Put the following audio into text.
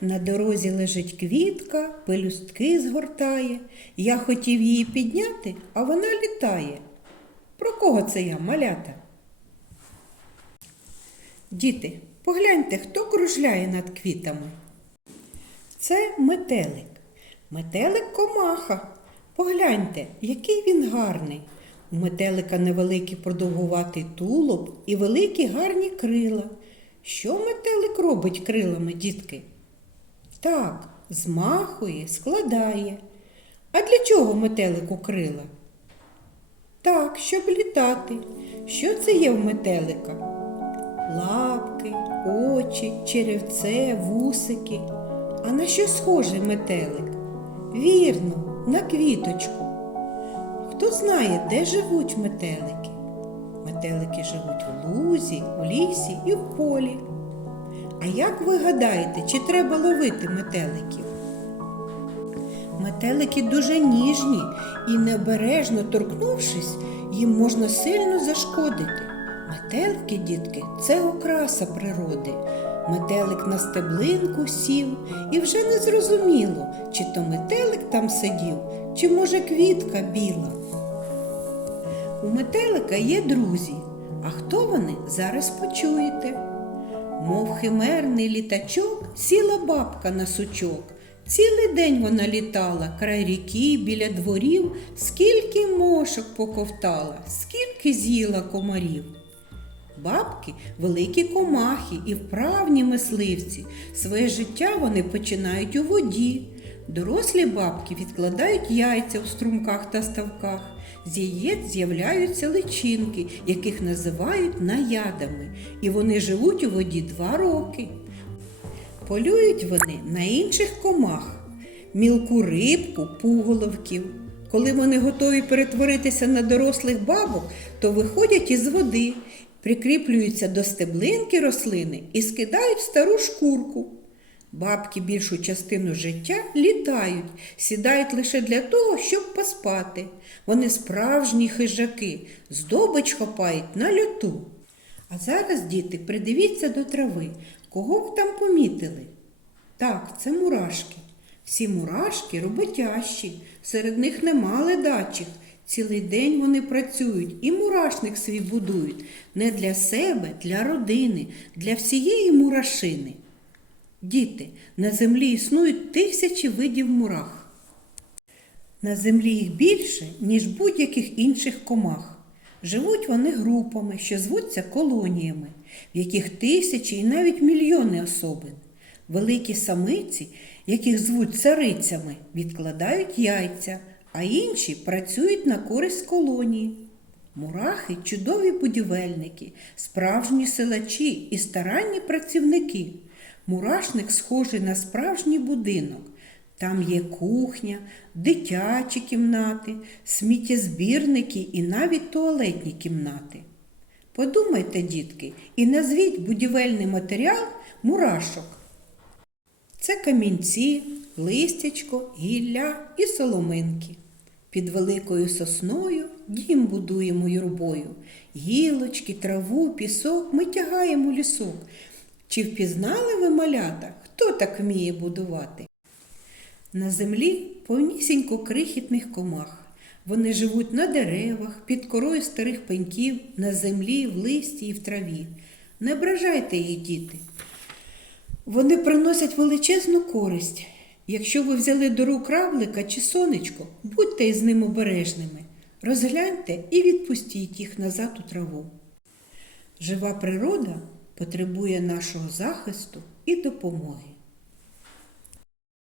На дорозі лежить квітка, пелюстки згортає. Я хотів її підняти, а вона літає. Про кого це я, малята? Діти, погляньте, хто кружляє над квітами. Це метелик. Метелик комаха. Погляньте, який він гарний. У метелика невеликий продовгуватий тулуб і великі гарні крила. Що метелик робить крилами, дітки? Так, змахує, складає. А для чого метелику крила? Так, щоб літати. Що це є в метелика? Лапки, очі, черевце, вусики. А на що схожий метелик? Вірно, на квіточку. Хто знає, де живуть метелики? Метелики живуть в лузі, в лісі і в полі. А як ви гадаєте, чи треба ловити метеликів? Метелики дуже ніжні і небережно торкнувшись, їм можна сильно зашкодити. Метелики, дітки, це окраса природи. Метелик на стеблинку сів, і вже не зрозуміло, чи то метелик там сидів, чи може квітка біла. У метелика є друзі, а хто вони зараз почуєте? Мов химерний літачок сіла бабка на сучок. Цілий день вона літала край ріки, біля дворів, скільки мошок поковтала, скільки з'їла комарів. Бабки великі комахи і вправні мисливці. Своє життя вони починають у воді. Дорослі бабки відкладають яйця у струмках та ставках. З яєць з'являються личинки, яких називають наядами, і вони живуть у воді два роки. Полюють вони на інших комах, мілку рибку, пуголовків. Коли вони готові перетворитися на дорослих бабок, то виходять із води, прикріплюються до стеблинки рослини і скидають стару шкурку. Бабки більшу частину життя літають, сідають лише для того, щоб поспати. Вони справжні хижаки, здобич хопають на льоту. А зараз, діти, придивіться до трави. Кого ви там помітили? Так, це мурашки. Всі мурашки роботящі, серед них нема ледачих. Цілий день вони працюють і мурашник свій будують не для себе, для родини, для всієї мурашини. Діти, на землі існують тисячі видів мурах. На землі їх більше, ніж будь-яких інших комах. Живуть вони групами, що звуться колоніями, в яких тисячі і навіть мільйони особин. Великі самиці, яких звуть царицями, відкладають яйця, а інші працюють на користь колонії. Мурахи чудові будівельники, справжні силачі і старанні працівники. Мурашник схожий на справжній будинок. Там є кухня, дитячі кімнати, сміттєзбірники і навіть туалетні кімнати. Подумайте, дітки, і назвіть будівельний матеріал мурашок. Це камінці, листячко, гілля і соломинки. Під великою сосною дім будуємо юрбою. Гілочки, траву, пісок ми тягаємо лісок. Чи впізнали ви малята, хто так вміє будувати? На землі повнісінько крихітних комах. Вони живуть на деревах, під корою старих пеньків, на землі, в листі і в траві. Не ображайте їх, діти. Вони приносять величезну користь. Якщо ви взяли до рук равлика чи сонечко, будьте із ним обережними. Розгляньте і відпустіть їх назад у траву. Жива природа потребує нашого захисту і допомоги.